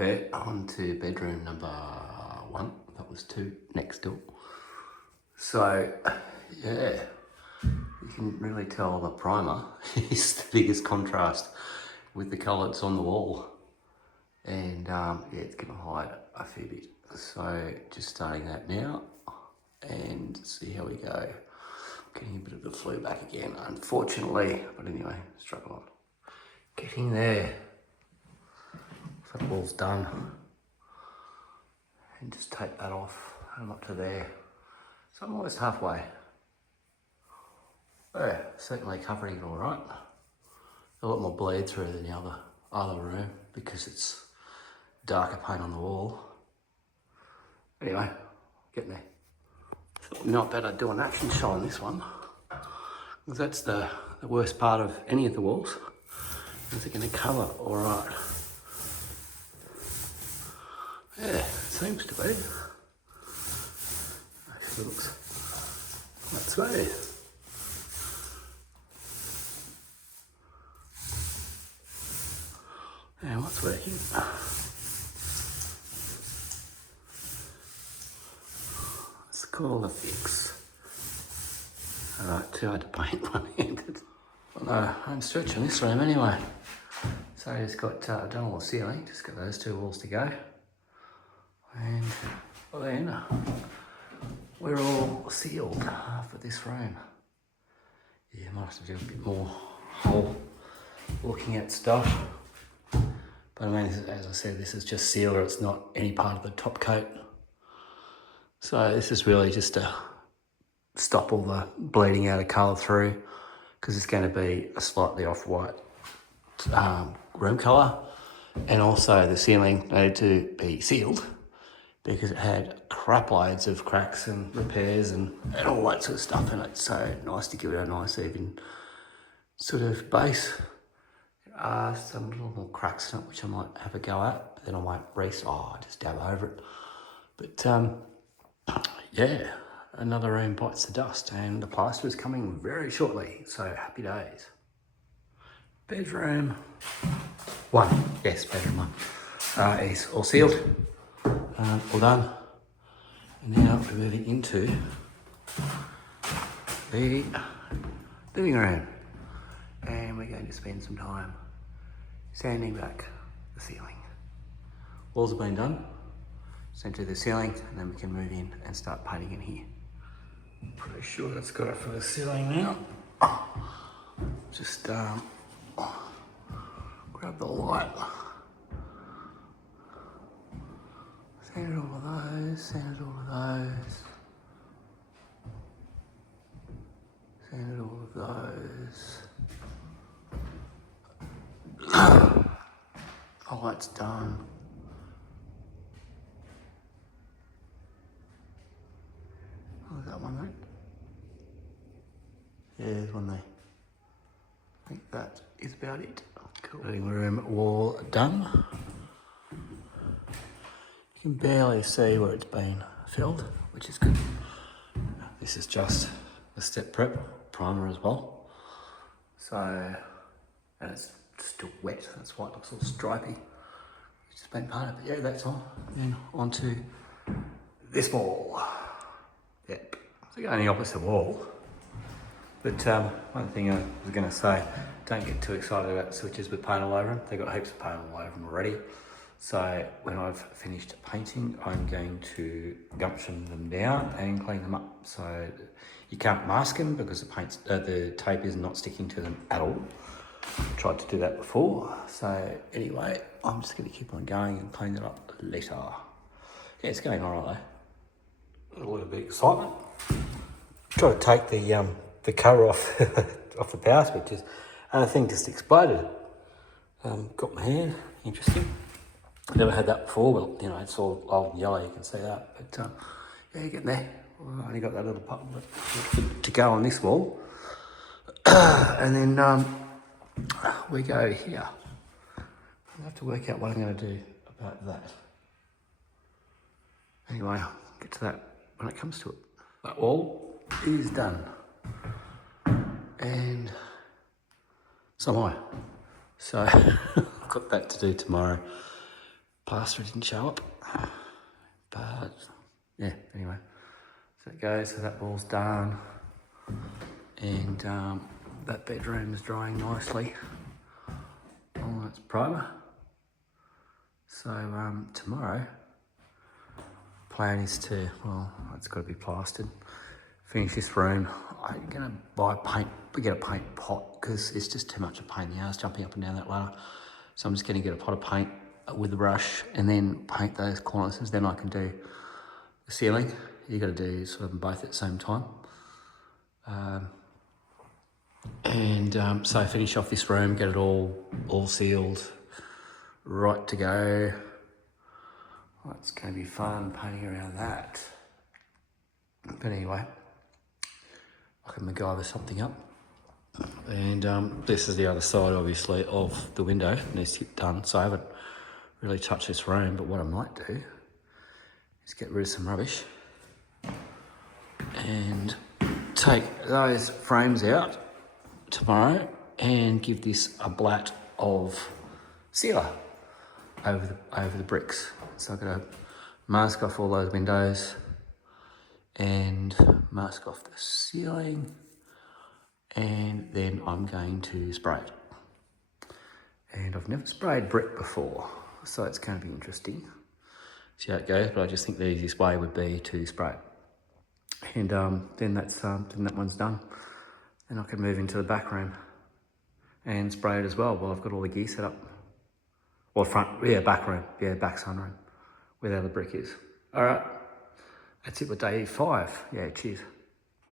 Okay, on to bedroom number 1. That was 2 next door. So, yeah, you can really tell the primer is the biggest contrast with the colour that's on the wall. And yeah, it's going to hide a fair bit. So, just starting that now and see how we go. Getting a bit of the flu back again, unfortunately. But anyway, struggle on. Getting there. So the wall's done. And just take that off. I'm up to there. So I'm almost halfway. Yeah, certainly covering it all right. A lot more bleed through than the other room because it's darker paint on the wall. Anyway, getting there. Thought not better do an action shot on this one, because that's the worst part of any of the walls. Is it going to cover all right? Yeah, it seems to be. Actually looks quite smooth. And what's working? It's called a fix. Alright, too hard to paint one-handed. Well, no, I'm stretching this room anyway. So it's got done all the ceiling, just got those 2 walls to go. And well, then we're all sealed for this room. Yeah, might have to do a bit more whole looking at stuff. But I mean, as I said, this is just sealer, it's not any part of the top coat. So this is really just to stop all the bleeding out of colour through, because it's going to be a slightly off-white room colour. And also the ceiling needed to be sealed because it had crap loads of cracks and repairs and all that sort of stuff in it. So nice to give it a nice even sort of base. Some little more cracks in it, which I might have a go at, but then I won't just dab over it. But yeah, another room bites the dust, and the plaster is coming very shortly, so happy days. Bedroom 1, yes, bedroom 1 is all sealed, all done. And now we're moving into the living room, and we're going to spend some time sanding back the ceiling. Walls have been done, sent to the ceiling, and then we can move in and start painting in here. Pretty sure that's got it for the ceiling now. Just grab the light. Sanded all of those, sanded all of those. Sanded all of those. Oh, that's done. Oh, is that one there? Yeah, there's one there. I think that is about it. Cool. Living room wall done. You can barely see where it's been filled, which is good. This is just a step prep, primer as well. So, and it's still wet, that's why it looks all stripy. It's just been painted, but yeah, that's all. Then onto this wall. Yep, so going the opposite wall. But one thing I was going to say, don't get too excited about switches with paint all over them. They've got heaps of paint all over them already. So when I've finished painting, I'm going to gumption them down and clean them up. So you can't mask them because the tape is not sticking to them at all. Tried to do that before. So anyway, I'm just going to keep on going and clean it up later. Yeah, it's going all right though. A little bit of excitement. Try to take the cover off off the power switches, and the thing just exploded. Got my hand, interesting. Never had that before, but you know, it's all old and yellow, you can see that. But yeah, you're getting there. I've only got that little part to go on this wall. And then we go here. I'll have to work out what I'm going to do about that. Anyway, I'll get to that when it comes to it. That wall is done. And so am I. So I've got that to do tomorrow. plaster didn't show up. But yeah, anyway, so it goes. So that wall's done, and that bedroom is drying nicely on its primer. So tomorrow, plan is to, well, it's got to be plastered. Finish this room. I'm gonna buy paint. We get a paint pot because it's just too much of a pain in the ass jumping up and down that ladder. So I'm just gonna get a pot of paint with the brush and then paint those cornices. Then I can do the ceiling. You got to do sort of them both at the same time. So finish off this room, get it all sealed, right to go. Well, it's going to be fun painting around that. But anyway, I can MacGyver something up. And this is the other side, obviously, of the window. It needs to get done. So I haven't really touched this room, but what I might do is get rid of some rubbish and take those frames out tomorrow and give this a blat of sealer over the bricks. So I'm gonna mask off all those windows and mask off the ceiling, and then I'm going to spray it. And I've never sprayed brick before, so it's going to be interesting. See how it goes, but I just think the easiest way would be to spray it. And then that one's done. And I can move into the back room and spray it as well while I've got all the gear set up. Well, back room, back sunroom, where the other brick is. All right, that's it for day 5. Yeah, cheers.